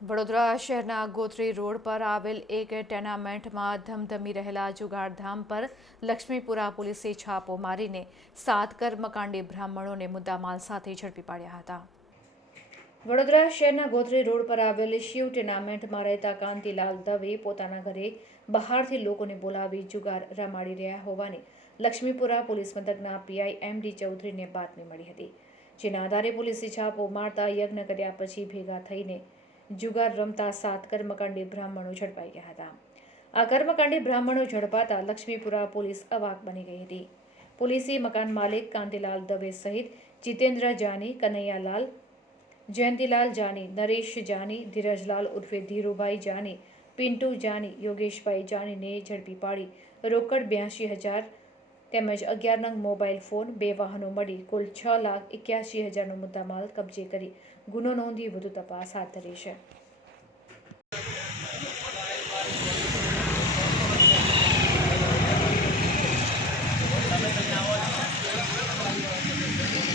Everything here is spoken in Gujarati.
વડોદરા શહેરના ગોત્રી રોડ પર આવેલ એક ટેનામેન્ટમાં ધમધમી રહેલા જુગારધામ પર લક્ષ્મીપુરા પોલીસે છાપો મારીને સાત કર્મકાંડી બ્રાહ્મણોને મુદ્દામાલ સાથે ઝડપી પાડ્યા હતા. વડોદરા શહેરના ગોધરી રોડ પર આવેલી શિવ ટેનામેન્ટમાં રહેતા કાંતિલાલ દવે પોતાના ઘરે બહારથી લોકોને બોલાવી જુગાર રમાડી રહ્યા હોવાની લક્ષ્મીપુરા પોલીસ મથકના પીઆઈ એમ ડી ચૌધરીને બાતમી મળી હતી, જેના આધારે પોલીસે છાપો મારતા યજ્ઞ કર્યા પછી ભેગા થઈને જુગાર રમતા સાત કર્મકાંડી બ્રાહ્મણો ઝડપાઈ ગયા હતા. આ કર્મકાંડી બ્રાહ્મણો ઝડપાતા લક્ષ્મીપુરા પોલીસ અવાક બની ગઈ હતી. પોલીસે મકાન માલિક કાંતિલાલ દવે સહિત જીતેન્દ્ર જાની, કનૈયાલાલ જયંતિલાલ જાની, નરેશ જાની, ધીરજલાલ ઉર્ફે ધીરુભાઈ જાની, પિન્ટુ જાની, યોગેશભાઈ જાનીને ઝડપી પાડી. રોકડ બ્યાસી હજાર તેમજ અગિયાર નંગ મોબાઈલ ફોન, બે વાહનો મળી, કુલ છ લાખ એક્યાસી હજારનો મુદ્દામાલ કબજે કરી. ગુનો નોંધી વધુ તપાસ હાથ ધરી છે.